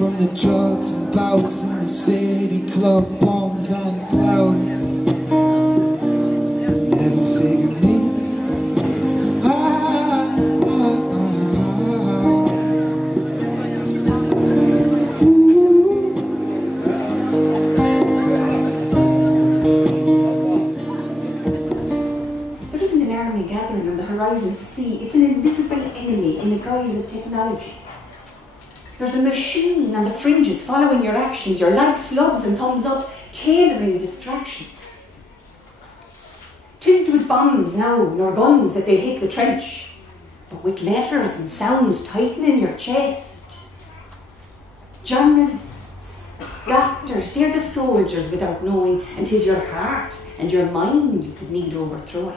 from the drugs and bouts in the city, club bombs and clouds. Never figured me out. There isn't an army gathering on the horizon to see. It's an invisible enemy in the guise of technology. There's a machine on the fringes following your actions, your likes, loves and thumbs up, tailoring distractions. 'Tisn't with bombs now, nor guns that they hit the trench, but with letters and sounds tightening your chest. Journalists, doctors, they're the soldiers without knowing, and 'tis your heart and your mind that need overthrowing.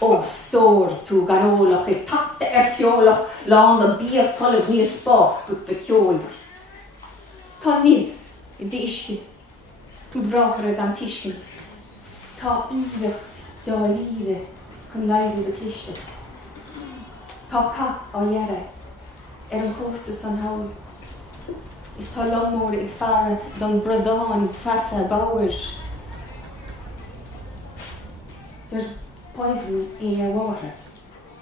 O stór tú ganólach I tapta ceolach lá na bia full níos spás go be ceolver. Tá níomh I d'iscin, go bráthar gan tiiscint. Tá íreacht dá líre chun leidú de cliste. Tá cap á dhearra an chóstas an hawl. Is tá lomór ag fearr don bradáin fesa báir. There's poison in your water,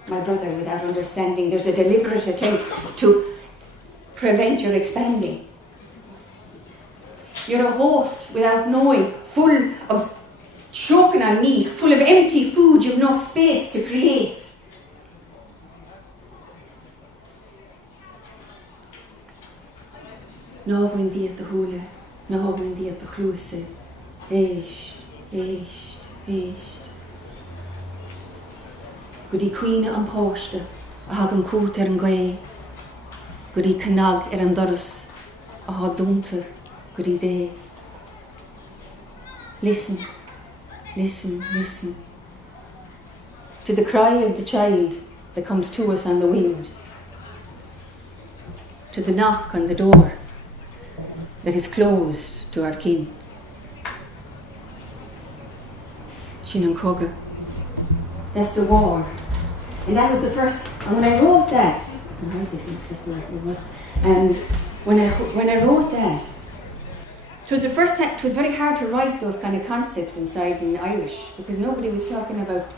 my brother, without understanding. There's a deliberate attempt to prevent your expanding. You're a host without knowing, full of choking on meat, full of empty food you've no space to create. No bhain díad the hula, no bhain díad the chlúsa. Éist, éist, éist. Go dtí cuoine an páiste a thug an cút an gae. Go dtí cannag an doras a thá dúntar go dtí dé. Listen, listen, listen to the cry of the child that comes to us on the wind, to the knock on the door that is closed to our kin. Sin an cóga. That's the war. And that was the first, and when I wrote that, I write this next, that's where it was, when I wrote that, it was the first time, it was very hard to write those kind of concepts inside in Irish, because nobody was talking about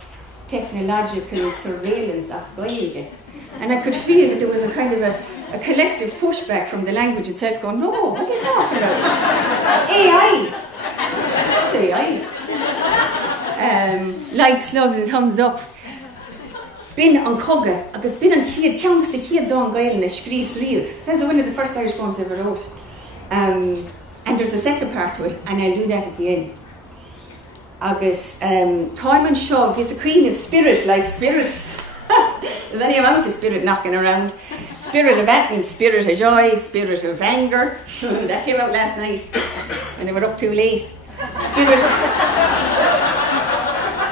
technological surveillance of Gaeilge. And I could feel that there was a kind of a collective pushback from the language itself going, no, what are you talking about? AI! That's AI. Likes, loves and thumbs up. Bin an cogga, agus bin an chiad, counts the chiad don gael na scríos riamh. That's one of the first Irish poems I ever wrote. And there's a second part to it, and I'll do that at the end. Agus, time and shove is a queen of spirit, like spirit. There's any amount of spirit knocking around. Spirit of acting, spirit of joy, spirit of anger. That came out last night when they were up too late. Spirit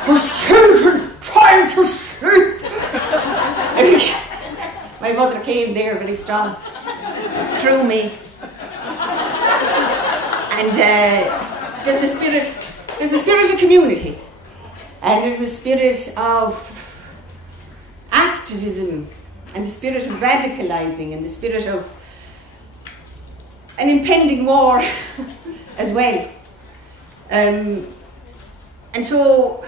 was children trying to sleep. My mother came there very strong through me. And there's the spirit of community. And there's the spirit of activism, and the spirit of radicalizing, and the spirit of an impending war as well. And so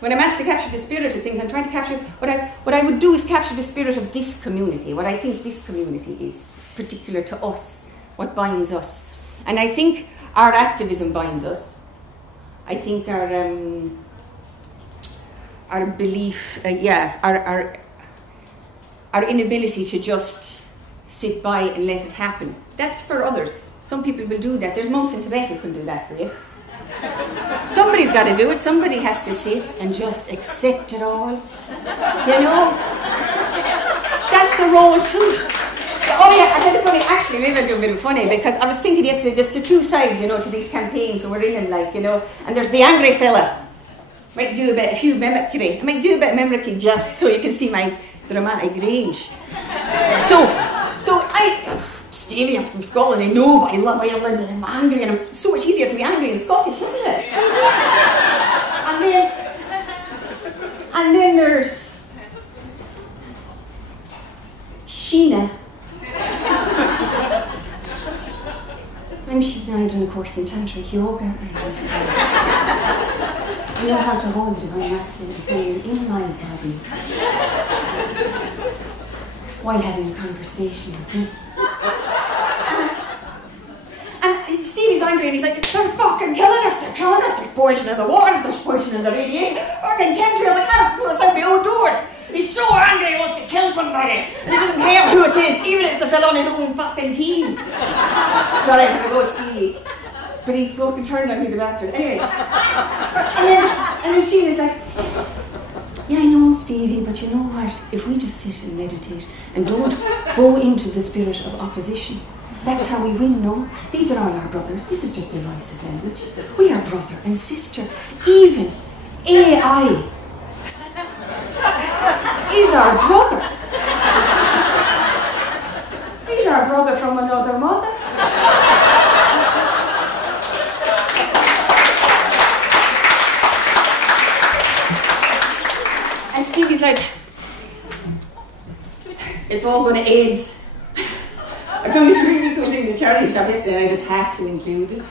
when I'm asked to capture the spirit of things, I'm trying to capture what I would do is capture the spirit of this community, what I think this community is, particular to us, what binds us. And I think our activism binds us. I think our belief, our inability to just sit by and let it happen. That's for others. Some people will do that. There's monks in Tibet who can do that for you. Somebody's got to do it. Somebody has to sit and just accept it all. You know? That's a role too. Oh yeah, I had a funny, actually maybe I'll do a bit of funny, because I was thinking yesterday, there's the two sides, you know, to these campaigns we're in, like, you know, and there's the angry fella. Might do a few mimicry. I might do a bit of mimicry just so you can see my dramatic range. So Stevie, I'm from Scotland, I know, but I love Ireland and I'm angry, and it's so much easier to be angry in Scottish, isn't it? and then there's Sheena. I've done a course in tantric yoga. I know how to hold the divine masculine fire in my body while having a conversation with him. And Stevie's angry and he's like, they're fucking killing us, there's poison in the water, there's poison in the radiation. Fucking chemtrails, I can't go outside my own door. He's so angry he wants to kill somebody. And he doesn't care who it is, even if it's the fellow on his own fucking team. Sorry, I'm gonna go with Stevie. But he fucking turned on me, the bastard. Anyway. And then Sheena's like, yeah, I know, Stevie, but you know what? If we just sit and meditate and don't go into the spirit of opposition, that's how we win, no? These are all our brothers. This is just derisive language. We are brother and sister. Even AI is our brother. He's our brother from another mother. And Stevie's like, it's all going to end. I found this really cool thing in the charity shop yesterday and I just had to include it.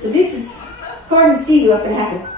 So this is, according to Stevie, what's going to happen.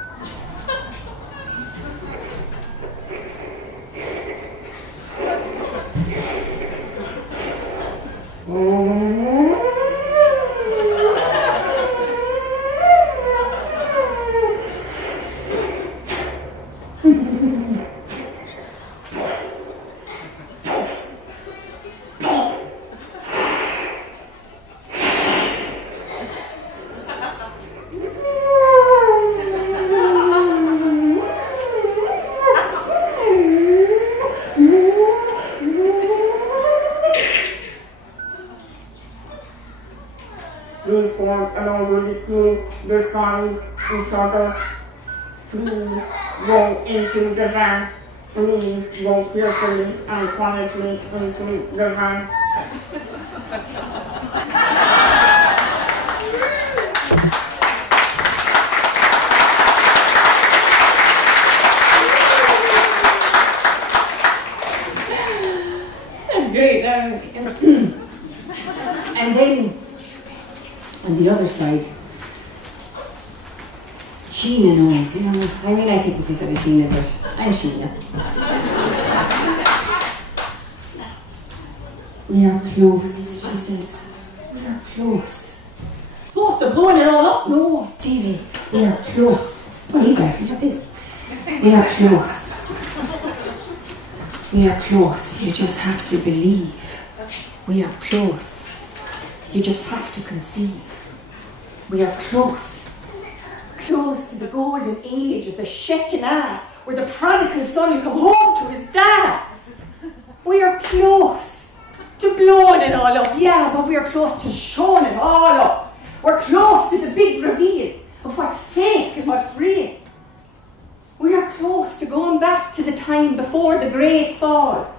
Find each other. Please go into the van. Please go carefully and quietly into the van. That's great. And then on the other side, Sheena knows, you know. I mean, I take the piss out of Sheena, but I'm Sheena. We are close, she says. We are close. Close to blowing it all up? No, Stevie. We are close. Believe that. Look at this. We are close. We are close. You just have to believe. We are close. You just have to conceive. We are close. Close to the golden age of the Shekinah, where the prodigal son will come home to his dad. We are close to blowing it all up, yeah, but we are close to showing it all up. We're close to the big reveal of what's fake and what's real. We are close to going back to the time before the Great Fall.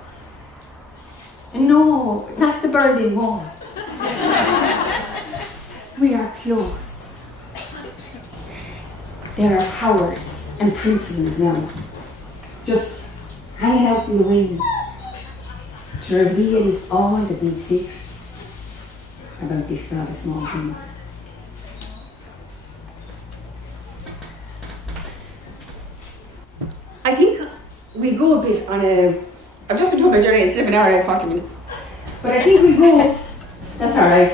And no, not the Berlin Wall. We are close. There are powers and principles now, just hanging out in the wings to reveal all the big secrets about this God of small things. I think we go a bit on a... I've just been talking about journey instead of an hour and 40 minutes. But I think we go... That's alright.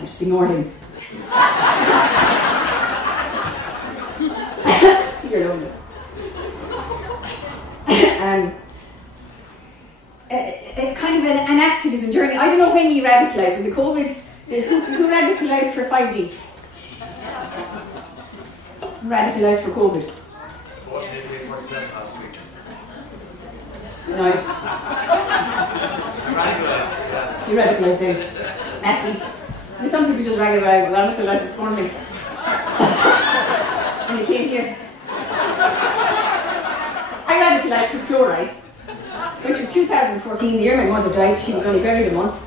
I'll just ignore him. See, you're lonely. Kind of an activism journey. I don't know when you radicalised. Was it COVID? Who radicalised for 5G? Radicalised for COVID. Last week. Nice. You radicalised then. Last week. I mean, some people just radicalised this morning. And they came here. I radicalised for fluoride, which was 2014, the year my mother died. She was only buried a month.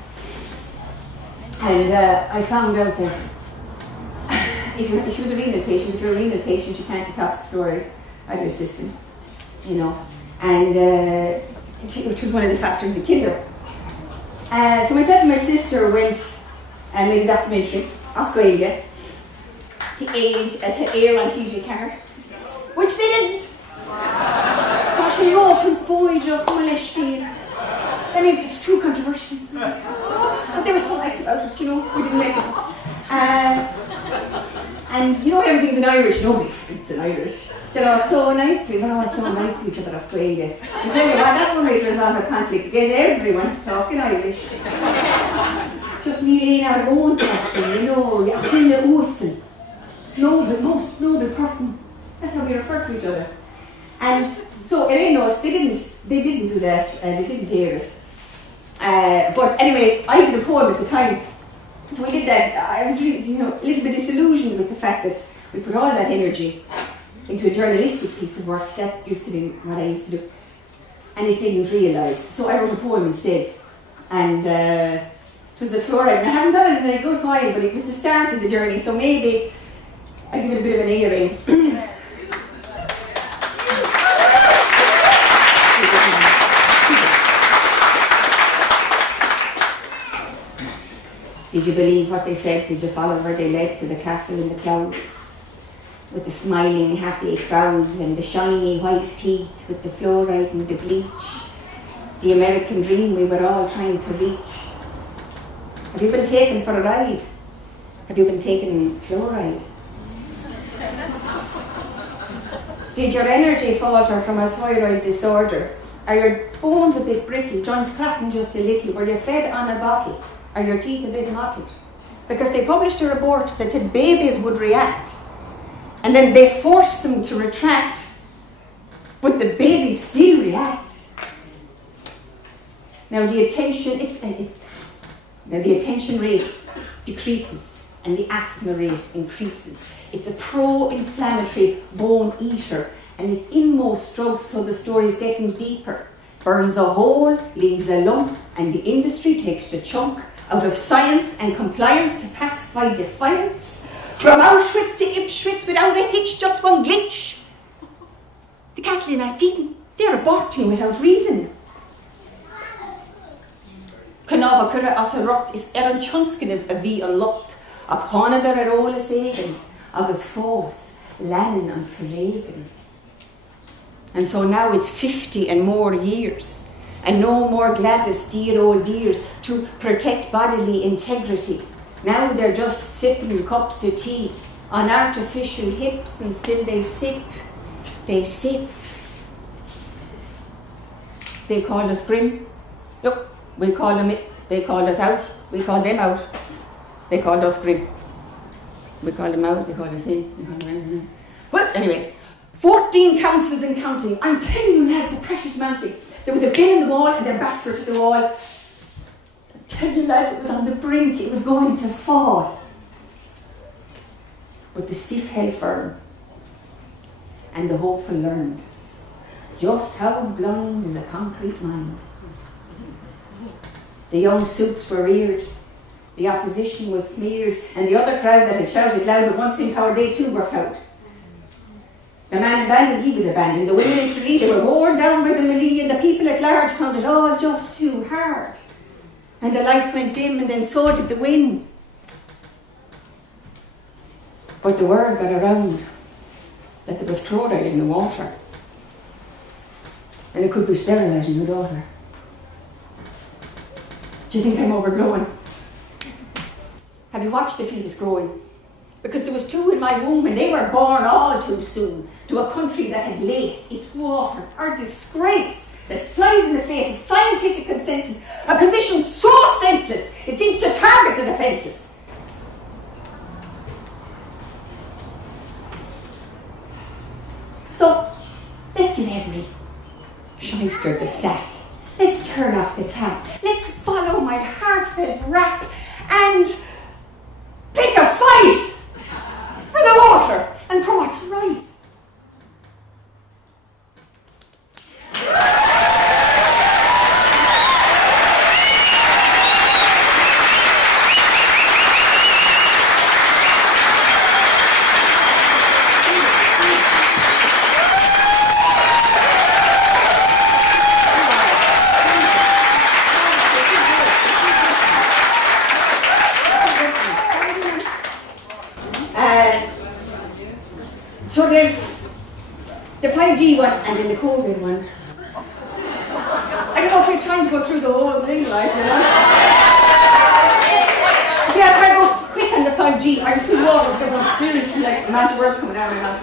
And I found out that if she was a renal patient, if you're a renal patient, you can't detox fluoride out of your system, you know. And which was one of the factors that killed her. So myself and my sister went and made a documentary, Australia, to air on TJ Carr, which they didn't. Gosh, you know, conspoiled of Malishki. That means it's too controversial. But they were so nice about it, you know, we didn't like it. And you know, everything's in Irish, nobody fits in Irish. They're all so nice to me, they're all so nice to each other, Australia. And tell you what, that's one way to resolve a conflict, to get everyone talking Irish. Just me in our own person, you know, you're in the ocean. Noble, most noble person. That's how we refer to each other. And so it ain't us, they didn't do that, and they didn't air it. But anyway, I did a poem at the time. So we did that. I was really, you know, a little bit disillusioned with the fact that we put all that energy into a journalistic piece of work. That used to be what I used to do. And it didn't realise. So I wrote a poem instead. And it was the fluoride. And I haven't done it in a good while, but it was the start of the journey. So maybe I'll give it a bit of an airing. Did you believe what they said? Did you follow where they led to the castle in the clouds? With the smiling, happy crowd and the shiny white teeth with the fluoride and the bleach. The American dream we were all trying to reach. Have you been taken for a ride? Have you been taken fluoride? Did your energy falter from a thyroid disorder? Are your bones a bit brittle, joints cracking just a little? Were you fed on a bottle? Are your teeth a bit mottled? Because they published a report that said babies would react, and then they forced them to retract, but the babies still react. Now the attention rate decreases and the asthma rate increases. It's a pro-inflammatory bone eater, and it's in most drugs, so the story is getting deeper. Burns a hole, leaves a lump, and the industry takes the chunk out of science and compliance to pacify defiance. From Auschwitz to Ipschwitz without a hitch, just one glitch. The cattle in Askeaton, they're aborting without reason. Canava Cura Asarot is Eran Chunskinev a V unlocked. Upon other at all is Egan, Agus Fos, Lannon and Ferregan. And so now it's 50 and more years. And no more Gladys, dear old dears, to protect bodily integrity. Now they're just sipping cups of tea on artificial hips, and still they sip. They sip. They called us grim. Look, we called them it. They called us out. We called them out. They called us grim. We called them out. They called us in. We called them in. Well, anyway, 14 councils and counting. I'm telling you, lads, the pressure's mounting. There was a bin in the wall and their backs were to the wall. I tell you, lads, it was on the brink. It was going to fall. But the stiff held firm, and the hopeful learned just how blind is a concrete mind. The young suits were reared, the opposition was smeared, and the other crowd that had shouted loud at once in power, they too broke out. The man abandoned, he was abandoned. The women in Tralee, they were worn down by the melee, and the people at large found it all just too hard. And the lights went dim, and then so did the wind. But the word got around that there was fluoride in the water, and it could be sterilising your daughter. Do you think I'm overblowing? Have you watched the fetus growing? Because there was 2 in my womb, and they were born all too soon to a country that had laced its water, our disgrace that flies in the face of scientific consensus, a position so senseless it seems to target the defences. So let's give every shyster the sack. Let's turn off the tap. Let's follow my heartfelt rap and pick a fight for the water and for what's right. 5G one and then the COVID one. I don't know if we have time to go through the whole thing, like, you know. Yeah, if I go quick on the 5G, I just feel water because I'm seriously like, imagine words coming out of my mouth.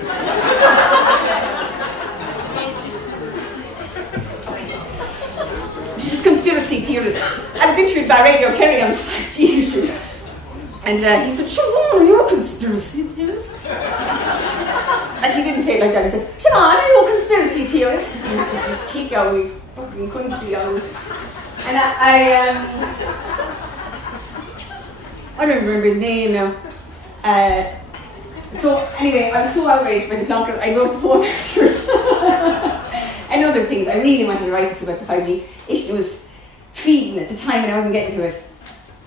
This is conspiracy theorist. I was interviewed by Radio Kerry on 5G issue. And he said, Siobhan, are you a conspiracy theorist? And he didn't say it like that. He said, Siobhan, are you a conspiracy theorist? Because he was just a tick out, we fucking country out. And I don't remember his name now. So anyway, I was so outraged by the plonker, I wrote the phone afterwards. And other things. I really wanted to write this about the 5G issue. It was feeding at the time and I wasn't getting to it.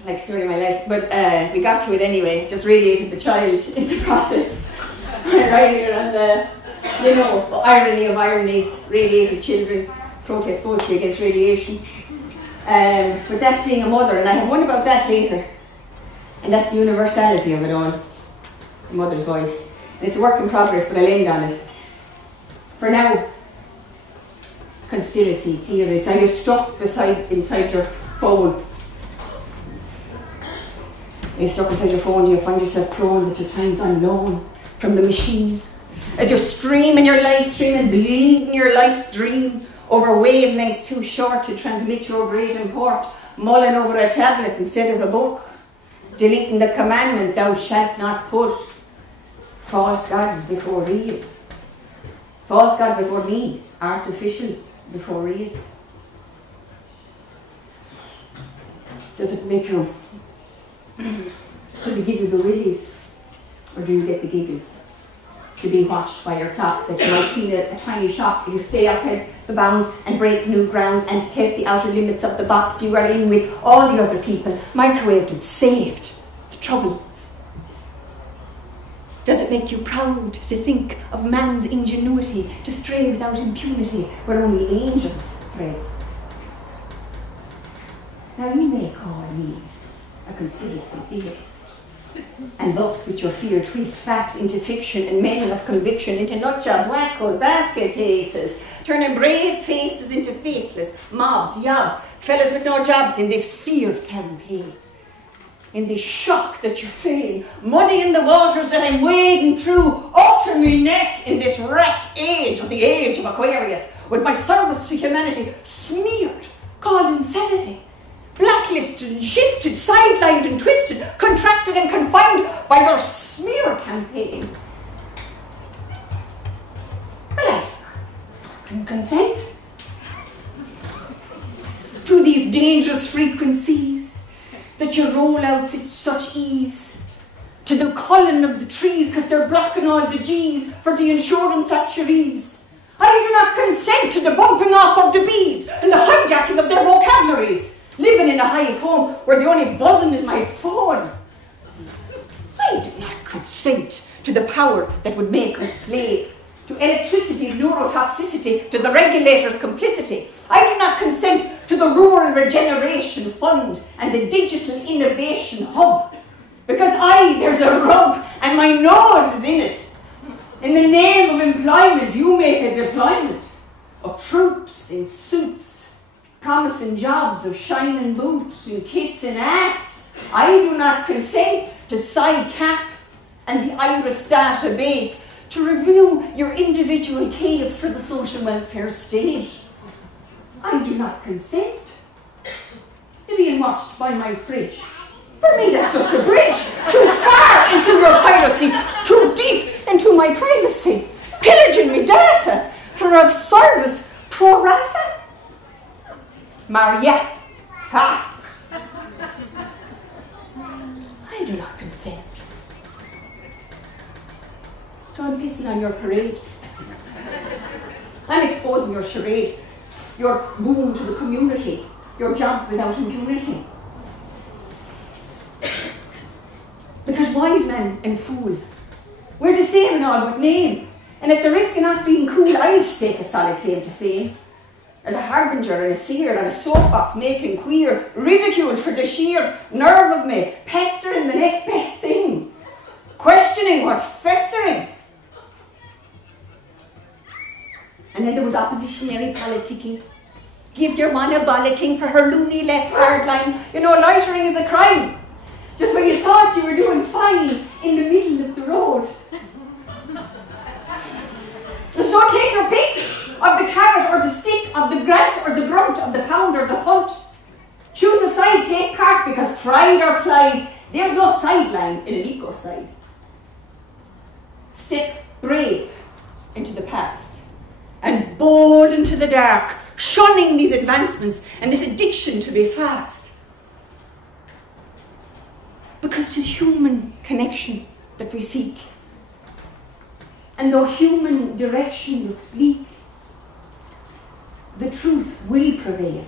Like story of my life. But we got to it anyway. Just radiated the child in the process. Right here on the, you know, the irony of ironies. Radiated children. Protest poetry against radiation. But that's being a mother. And I have one about that later. And that's the universality of it all. The mother's voice. And it's a work in progress, but I'll end on it. For now, conspiracy theories. Are you stuck inside your phone? Are you stuck inside your phone? Do you find yourself prone with your times on loan from the machine? As you're streaming your live stream and bleeding your life's dream over wavelengths too short to transmit your great import, mulling over a tablet instead of a book, deleting the commandment, thou shalt not put false gods before real. False God before me, artificial before real. Does it make you, does it give you the willies, or do you get the giggles? To be watched by your clock, that you might feel a tiny shock if you stay outside the bounds and break new grounds and to test the outer limits of the box you are in with all the other people, microwaved and saved the trouble. Does it make you proud to think of man's ingenuity to stray without impunity where only angels thread? Now you may call me a conspiracy theorist, and thus with your fear twist fact into fiction and men of conviction into nutjobs, wackos, basket cases, turning brave faces into faceless mobs, yobs, fellas with no jobs in this fear campaign. In this shock that you feel, muddy in the waters that I'm wading through, utter me neck in this wreck age of the age of Aquarius, with my service to humanity smeared, called insanity, blacklisted and shifted, sidelined and twisted, contracted and confined by their smear campaign. But I can consent to these dangerous frequencies that you roll out at such ease, to the culling of the trees because they're blocking all the G's for the insurance actuaries. I do not consent to the bumping off of the bees and the hijacking of their vocabularies, living in a hive home where the only buzzing is my phone. I do not consent to the power that would make us slave, to electricity's neurotoxicity, to the regulator's complicity. I do not consent to the Rural Regeneration Fund and the Digital Innovation Hub, because there's a rub and my nose is in it. In the name of employment, you make a deployment of troops in suits, promising jobs of shining boots and kissing ass. I do not consent to SciCap and the IRIS database to review your individual case for the social welfare state. I do not consent to being watched by my fridge. For me, that's just a bridge too far into your piracy, too deep into my privacy, pillaging me data for a service pro rata. Maria, ha! I do not consent. So I'm pissing on your parade. I'm exposing your charade, your boon to the community, your jobs without impunity. Because wise man and fool, we're the same in all but name. And at the risk of not being cool, I'll stake a solid claim to fame. As a harbinger and a seer on a soapbox making queer, ridiculed for the sheer nerve of me, pestering the next best thing, questioning what's festering. And then there was oppositionary politicking. Give your man a bollocking for her loony left hard line. You know, loitering is a crime. Just when you thought you were doing fine in the middle of the road. So take your pick of the carrot or the stick, of the grant or the grunt, of the pound or the punt. Choose a side, take part, because pride or pride, there's no sideline in an eco-side. Step brave into the past and bold into the dark, shunning these advancements and this addiction to be fast. Because 'tis human connection that we seek. And though human direction looks bleak, the truth will prevail.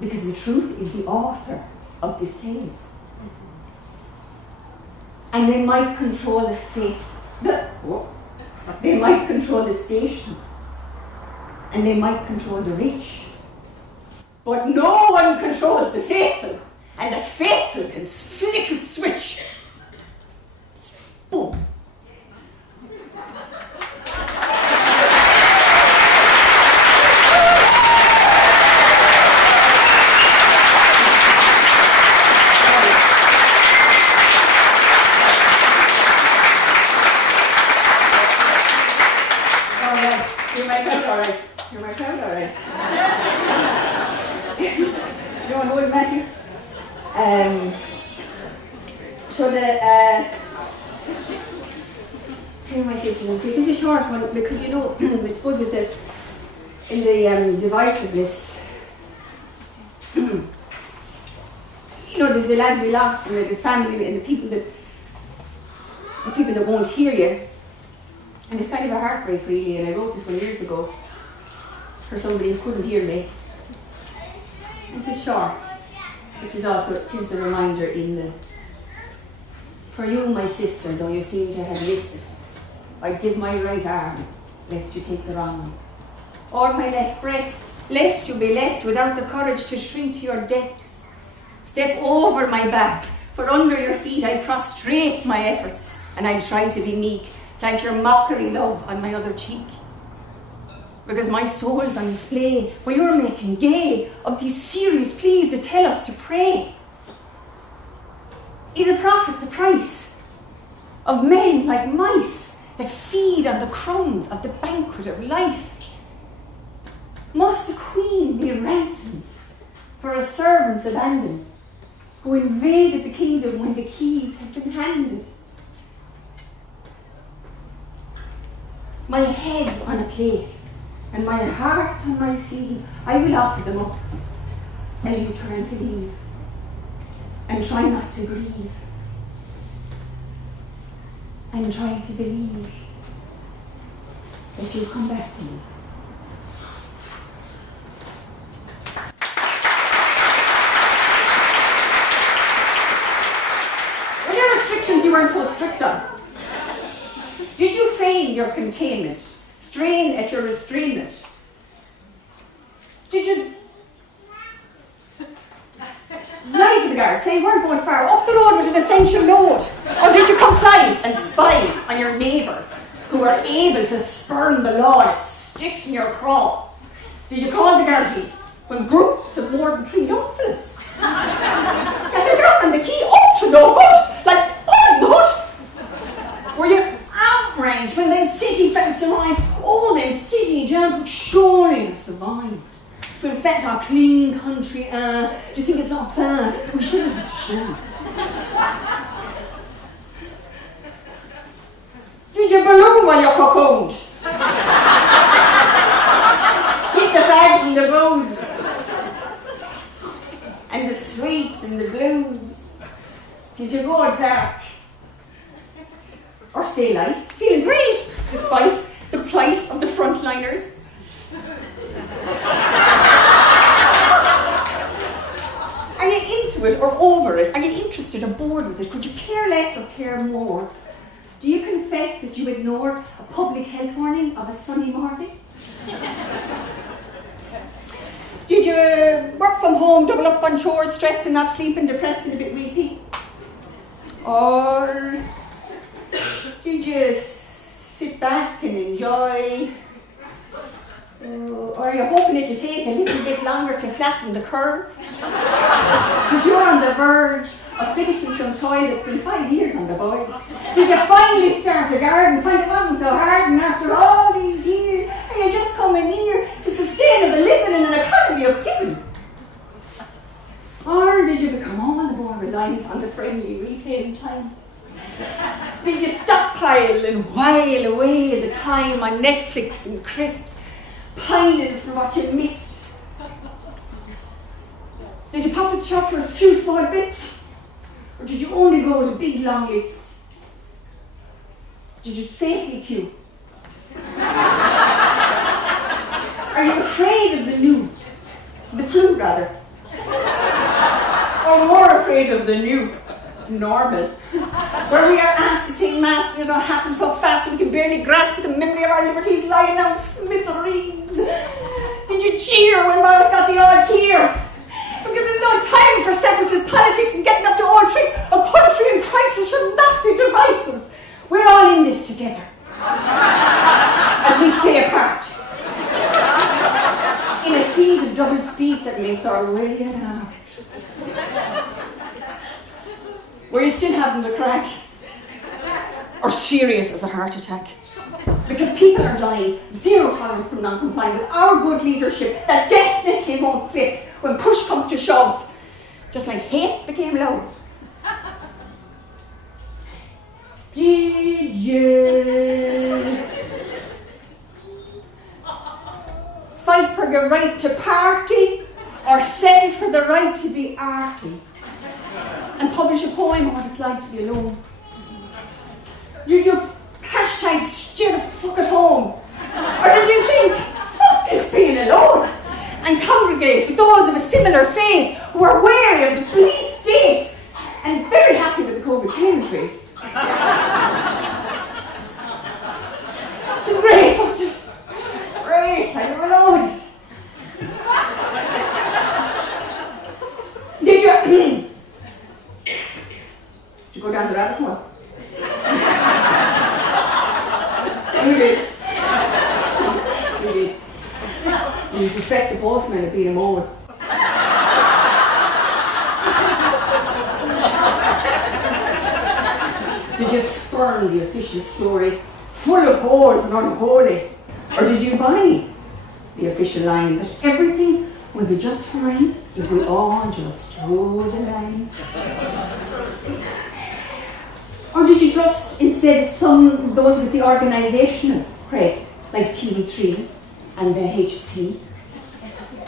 Because the truth is the author of this tale. And they might control the faith. They might control the stations. And they might control the rich. But no one controls the faithful. And the faithful can flick a switch. Boom. This is a short one because, you know, it's good that in the divisiveness, you know, there's the lads we lost and the family and the people that won't hear you. And it's kind of a heartbreak, really. And I wrote this one years ago for somebody who couldn't hear me. It's a short, which is also, it is the reminder in the, for you, my sister, though you seem to have missed it, I'd give my right arm, lest you take the wrong one. Or my left breast, lest you be left without the courage to shrink to your depths. Step over my back, for under your feet I prostrate my efforts, and I try to be meek. Plant your mockery love on my other cheek. Because my soul's on display, while you're making gay of these serious pleas that tell us to pray. Is a prophet the price of men like mice that feed on the crumbs of the banquet of life? Must a queen be ransomed for a servant's abandon, who invaded the kingdom when the keys had been handed? My head on a plate and my heart on my sleeve, I will offer them up as you turn to leave, and try not to grieve, and try to believe that you'll come back to me. Were there restrictions you weren't so strict on? Did you feign your containment, strain at your restrainment? Did you lie to the guard, say you weren't going far up the road with an essential load? Or did you comply and spy on your neighbours who were able to spurn the law that sticks in your craw? Did you call the guardy when groups of more than 3 young fellas gathered down on the quay up to no good, like boys in the hood? Were you outraged when them city folks arrived? All them city jams would surely have survived to infect our clean country. Do you think it's not fair? We shouldn't have to share. Did you balloon while you're cocooned? Hit the fags and the roads, and the sweets and the blues. Did you go dark? Or stay light, feeling great, despite the plight of the frontliners? Are you into it or over it? Are you interested or bored with it? Could you care less or care more? Do you confess that you ignored a public health warning of a sunny morning? Did you work from home, double up on chores, stressed and not sleeping, depressed and a bit weepy? Or did you sit sit back and enjoy? Or are you hoping it'll take a little bit longer to flatten the curve? Because you're on the verge of finishing some toy that's been 5 years on the boil. Did you finally start a garden, find it wasn't so hard, and after all these years, are you just coming near to sustainable living in an economy of giving? Or did you become all the more reliant on the friendly retail time? Did you stockpile and while away the time on Netflix and crisps, pining for what you missed? Did you pop to the shop for a few small bits? Or did you only go with a big long list? Did you safely queue? Are you afraid of the new? The flu, rather? Or more afraid of the new normal? Where we are asked to sing mass and it all happens so fast that we can barely grasp the memory of our liberties lying out smithereens. Did you cheer when Boris got the odd tear? Because there's no time for separatist politics and getting up to old tricks. A country in crisis should not be divisive. We're all in this together. As we stay apart. In a feat of double speed that makes our way an arc. Were you still having the crack? Or serious as a heart attack? Because people are dying, zero tolerance from non-complying with our good leadership that definitely won't flip when push comes to shove. Just like hate became love. Did you fight for your right to party or settle for the right to be arty and publish a poem on what it's like to be alone? Did you hashtag stay the fuck at home? Or did you think, fuck this being alone, and congregate with those of a similar fate who are wary of the police state and very happy with the COVID claimant rate? It's great, wasn't it? Great, I never know it. Did you go down the rabbit hole? You did. You did. You suspect the postman of being a mole. Did you spurn the official story, full of holes and unholy? Or did you buy the official line that everything will be just fine if we all just toe the line? Or did you trust instead those with the organisational cred, like TV3 and the HC,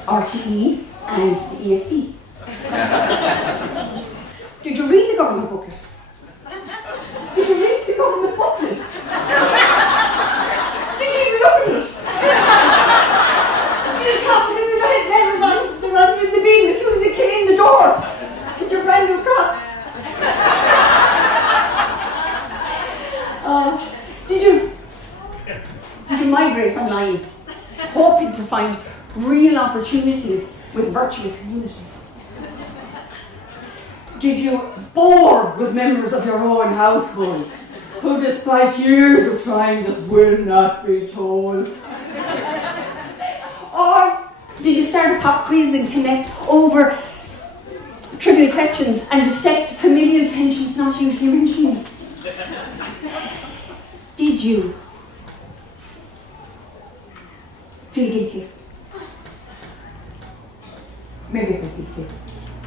RTE and the ESP? Did you read the government booklet? Did you read the government booklet? Did you even look at it? Did you trust it in the bin as soon as it came in the door? With your brand new Crocs? Did you migrate online, hoping to find real opportunities with virtual communities? Did you bore with members of your own household who, despite years of trying, just will not be told? Or did you start a pop quiz and connect over trivial questions and dissect familial tensions not usually mentioned? Did you feel guilty? Maybe I feel guilty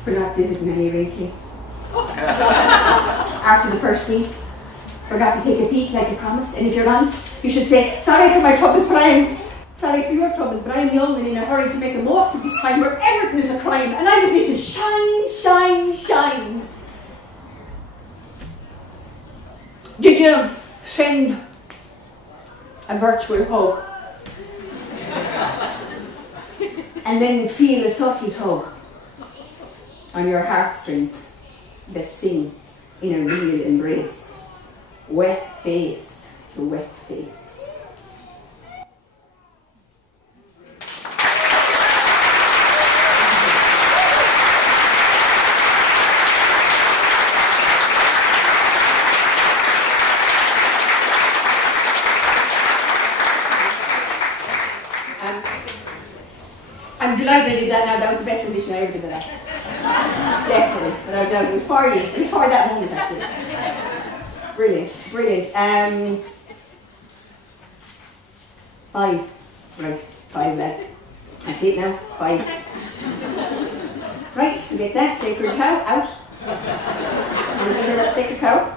for not visiting any rape case. After the first week, forgot to take a peek like you promised, and if you're honest, you should say, sorry for my troubles, but sorry for your troubles, but I'm young and in a hurry to make the most of this time where everything is a crime, and I just need to shine, shine, shine. Did you send a virtual hug and then feel a subtle tug on your heartstrings that sing in a real embrace, wet face to wet face? I'm delighted I did that now. That was the best rendition I ever did of that. Definitely, without doubt. It was for you. It was for that moment, actually. Brilliant, brilliant. 5. Right, 5 lads. That's it now. 5. Right, we get that sacred cow out. And we get that sacred cow.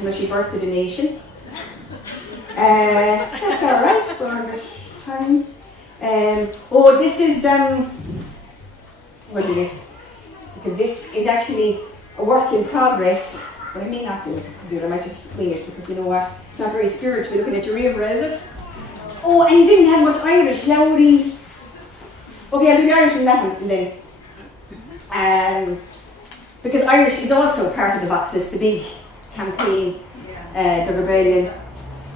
Where she birthed the nation. That's alright for this time. Oh, this is, what is this? Because this is actually a work in progress, but I may not do it. I might just wing it, because you know what? It's not very spiritual looking at your river, is it? Oh, and you didn't have much Irish, Lowry. Okay, I'll do the Irish from that one then. Because Irish is also part of the Baptist, the big campaign, the rebellion,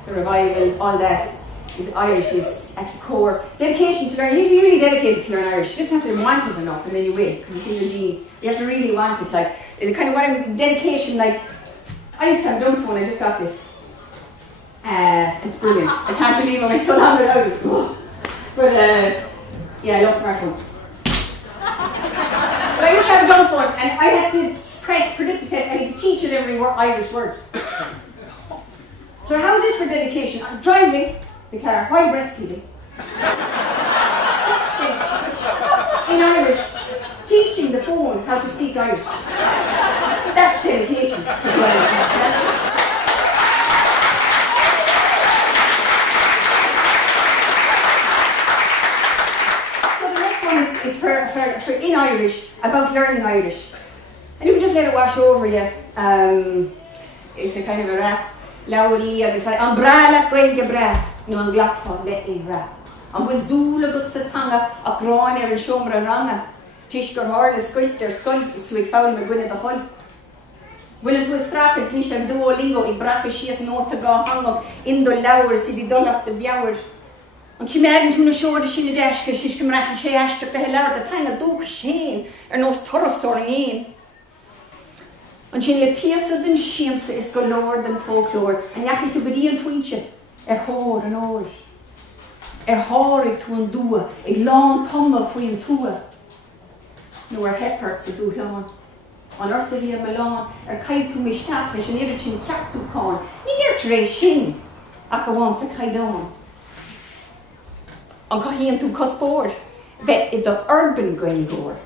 the revival, all that is Irish, is at the core. Dedication to learn, you need to be really dedicated to learn Irish. You just have to want it enough and then you will, because it's in your genes. You have to really want it, like, the kind of what I'm, dedication, like, I used to have done phone, I just got this. It's brilliant. I can't believe I went so long without it. But, yeah, I love smartphones. But I used to have a done phone and I had to press predict the test, I had to teach it every Irish word. So how is this for dedication? I'm driving the car while breastfeeding. In Irish, teaching the phone how to speak Irish. That's dedication to Irish. So the next one is for in Irish, about learning Irish. And you can just let it wash over you. It's a kind of a rap. Lowry agus an brala quailge bra no an glapfon le in ra. An bhfuil dúla gut sa tanga a gráin an siomra ranga. Tish gur háir le scoit is tú ag fáil me gwine a hon. Bhfuil tú strap an hís an Duolingo ag bracha síos nóta gá hangog in do leabhar si di dolas de bheabhar. An cimeadan tú na seoirde sin na deisce sis go mraic sé eisteach le leabhar de tanga dúcha sin nós torastóir an éin. An sin le piasa den siamsa is go leor den folklór, an neachí tú go dtí an foinse thóir an óir. Háirigh tú an dua, ag lán toma faoi an tua. nó hepart sa dú lán. An orta bhí me lán caiid tú misteach leis an irid sin ceaptúáin. Ní deirt rééis sin ach go bhaint sa caiidán. An caithíonn tú cospóir bheith i do urban gailgóir.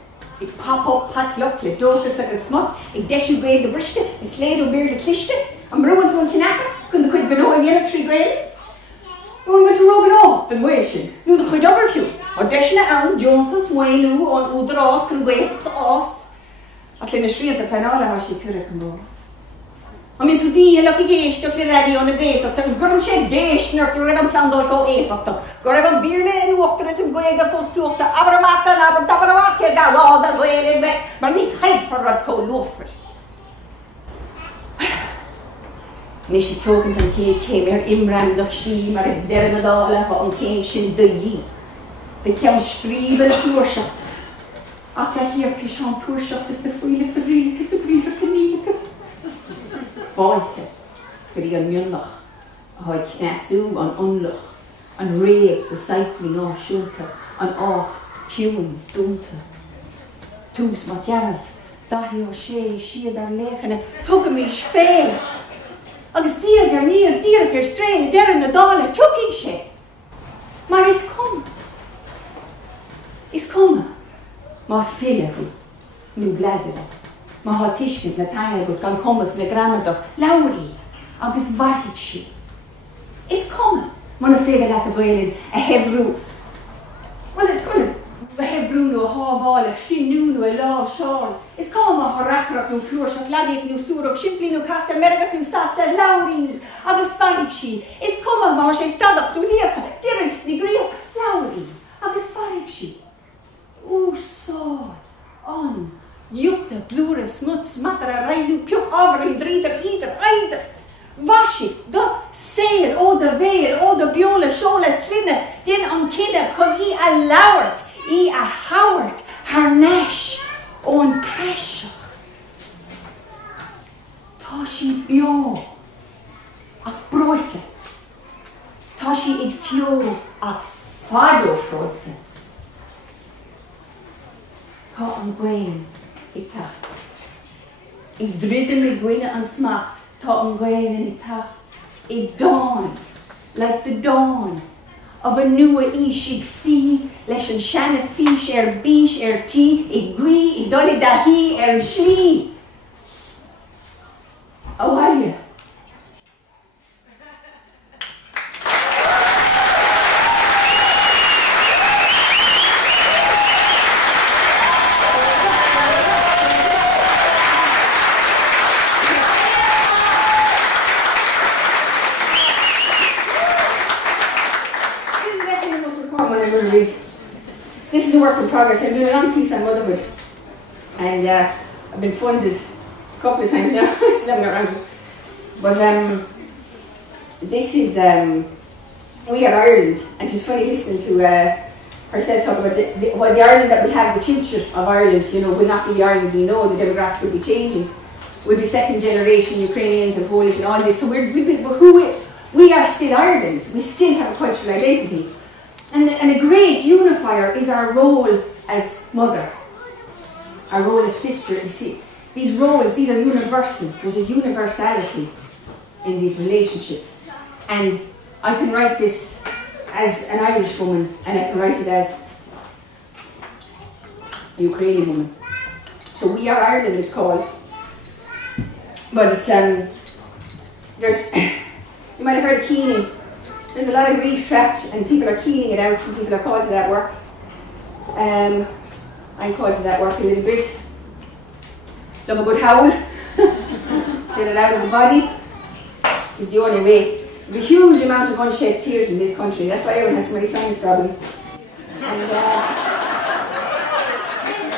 Ag pop-up patloch le dóchas agus smut, ag deisiú gail de briste, is sléadú beir de cliste, an brúan tú an cinnacha, chun do chuid gnó a dhéanamh trí gail. Nún go tú rógan á den mhail sin, nú do chuid obairfiú, a deisina ann, Jontas, Wailú, an údarás chun gailach do ás, ach le na sríanta pleanála ha sí cura chun bó. A mín tú díhalach I géisteach le radio na gailach, tá gur an sé déisneart ru an plandóil go éfachta, gur an bíirne in uachtar is an gailga fós pluachta, abramacan, tabaramacia galád a gailin me, mar ní haifar rad có luachfar. Mé sé tógant an céim imran do sí mar deir na dála an céim sin do dhí. Be ceann scríbal túirseach. Ach a hir pís an túirseach is na fuile go rí, is na bríomh canícha. Báilte, go dtí an mionnach, a haid cneasú an unlach, an réab sa saiclí náisiúnta, an áit, ciúin, dúnta. Tús má cearalt, dahi ó sé, siad ar léchanna, tugam ís fé. Agus díag ar níl, díag ar stré, deir na dála, tugig sé. Mar is cum. Is cuma. Más fila go, nú bladra. Má há tiiscint na taine go gan cumas na granadach, Lowry, agus bharthaigh sí. Is cuma. Mar na féile leat a bhailinn a hebrú. Well, it's good. A hebrú nó a hábháilach, sin nú nó a lá seán. Is cuma a racrach nó flúirseach, lagaigh nó súrach, simplí nó casta, mergach nó sasta, Lowry, agus bharthaigh sí. Is cuma má sé stadach nó líocha, dirin ní gríoch, Lowry, agus bharthaigh sí. Úsáid, an, Jukta, blúra, smut, smatar a reinú, piúch ábharing, drídar, ídar, aidir. Vashi, do sail, ó da véil, ó da biola, seola, slinne, din an kidda, chun I a lauert, I a hauert, haar neis, ó an preisiach. Tá sí bio, ach broite. Tá sí id fiol ach fado froite. Tá an gwain ag tacht. Ag dridim ag gwaine an smacht, tá an gwain in ag tacht. Ag dawn, like the dawn of a new ish ag fi, leis an shanna fish bish tí, ag gwi, ag doli da hi an shli. How are you? This is a work in progress. I'm doing a long piece on motherhood, and I've been funded a couple of times now. I still haven't got around to it. But this is We Are Ireland, and it's funny listening to herself talk about the Ireland that we have, the future of Ireland. You know, will not be the Ireland we know. The demographic will be changing. We'll be second generation Ukrainians and Polish and all this. So we are still Ireland. We still have a cultural identity. And a great unifier is our role as mother, our role as sister. You see, these roles, these are universal. There's a universality in these relationships. And I can write this as an Irish woman, and I can write it as a Ukrainian woman. So We Are Ireland, it's called. But it's, you might have heard of keening. There's a lot of grief trapped, and people are keening it out. Some people are called to that work. I'm called to that work a little bit. Love a good howl. Get it out of the body. It's the only way. There's a huge amount of unshed tears in this country. That's why everyone has so many sinus problems. And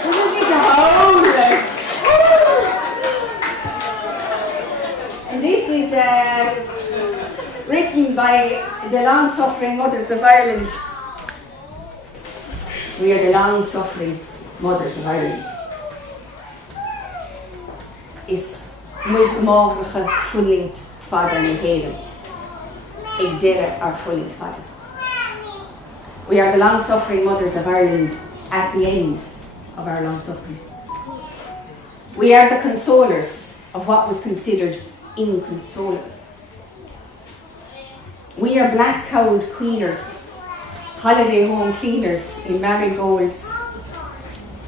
we just need to howl. And this is written by the long-suffering mothers of Ireland. We are the long-suffering mothers of Ireland. Is muito mógracha fullint fada na héireann. Ag deire ar fullint fada. We are the long-suffering mothers of Ireland at the end of our long-suffering. We are the consolers of what was considered inconsolable. We are black-cowled queeners, holiday home cleaners in Marigold's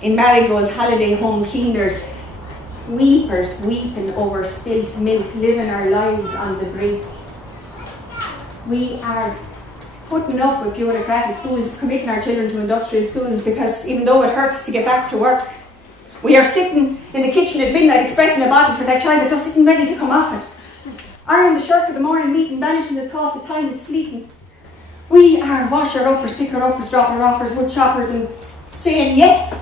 holiday home cleaners, weepers weeping over spilt milk, living our lives on the brink. We are putting up with bureaucratic fools, committing our children to industrial schools because even though it hurts to get back to work, we are sitting in the kitchen at midnight expressing a bottle for that child that just isn't ready to come off it. Ironing the shirt for the morning meeting, banishing the thought the time is fleeting. We are washer-uppers, picker-uppers, dropper-offers, wood choppers, and saying yes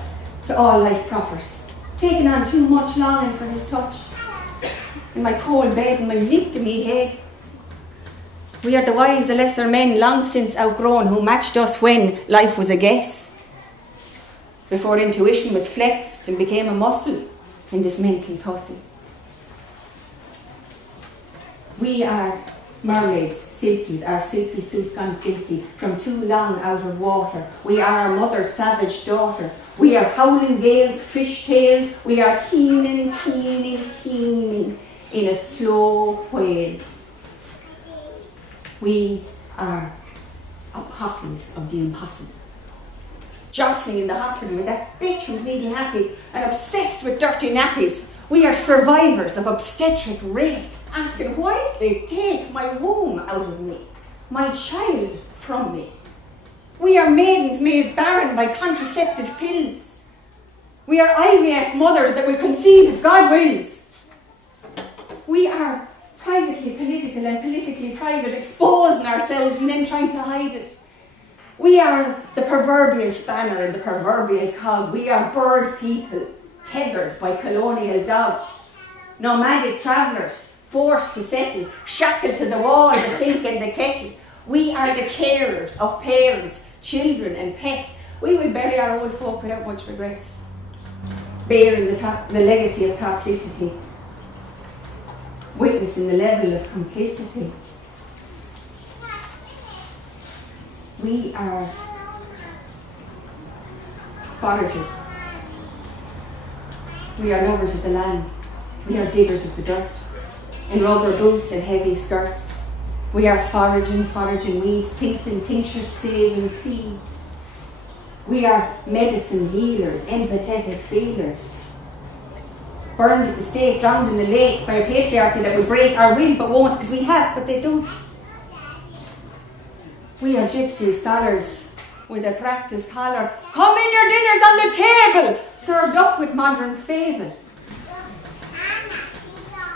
to all life proffers. Taking on too much longing for his touch. In my cold bed and my victimy head. We are the wives of lesser men, long since outgrown, who matched us when life was a guess. Before intuition was flexed and became a muscle in this mental tussle. We are mermaids, silkies, our silky suits gone filthy, from too long out of water. We are our mother's savage daughter. We are howling gales, fish tails. We are keening, keening, keening in a slow wail. We are apostles of the impossible. Jostling in the hospital with that bitch who's nearly happy and obsessed with dirty nappies. We are survivors of obstetric rape, asking why did they take my womb out of me, my child from me. We are maidens made barren by contraceptive pills. We are IVF mothers that will conceive if God wills. We are privately political and politically private, exposing ourselves and then trying to hide it. We are the proverbial spanner in the proverbial cog. We are bird people, tethered by colonial dogs. Nomadic travellers, forced to settle, shackled to the wall, the sink and the kettle. We are the carers of parents, children and pets. We will bury our old folk without much regrets, bearing the legacy of toxicity, witnessing the level of complicity. We are foragers. We are lovers of the land. We are diggers of the dirt, in rubber boots and heavy skirts. We are foraging weeds, tinkling tinctures, saving seeds. We are medicine healers, empathetic feelers. Burned at the stake, drowned in the lake by a patriarchy that will break our will but won't, because we have, but they don't. We are gypsy scholars with a practice collar. Come in, your dinner's on the table, served up with modern fable.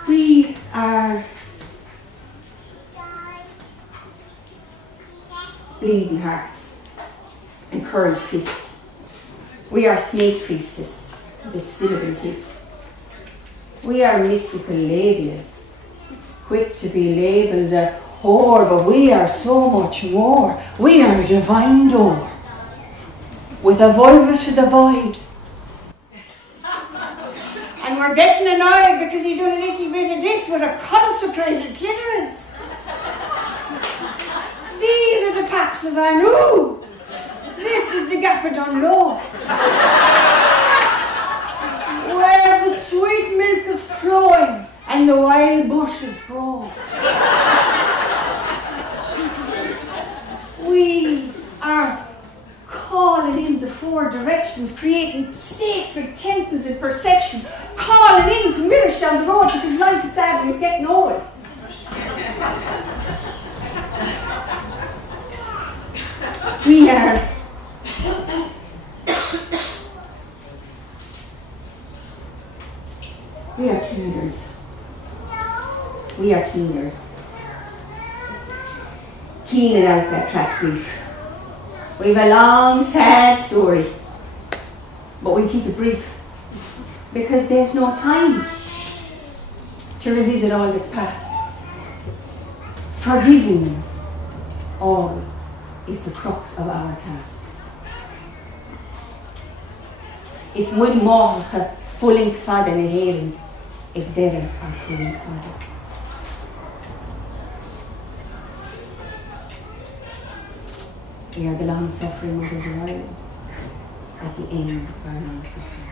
We are bleeding hearts and curled fist. We are snake priestess with a sibilant hiss. We are mystical labelers, quick to be labelled a whore, but we are so much more. We are a divine door with a vulva to the void. And we're getting annoyed because you do a little bit of this with a consecrated clitoris. These are the paps of Anu. This is the Gappadon Law, where the sweet milk is flowing and the wild bushes grow. We are calling in the four directions, creating sacred temples in perception, calling in to mirrors down the road because life is sad and he's getting old. We are keeners. We are keeners. Keening out that track grief. We've a long, sad story, but we keep it brief because there's no time to revisit all that's past. Forgiving all is the crux of our task. It's one more full fada na héireann ag deireadh ar full fada. We are the long-suffering mothers of Ireland at the end of our long suffering.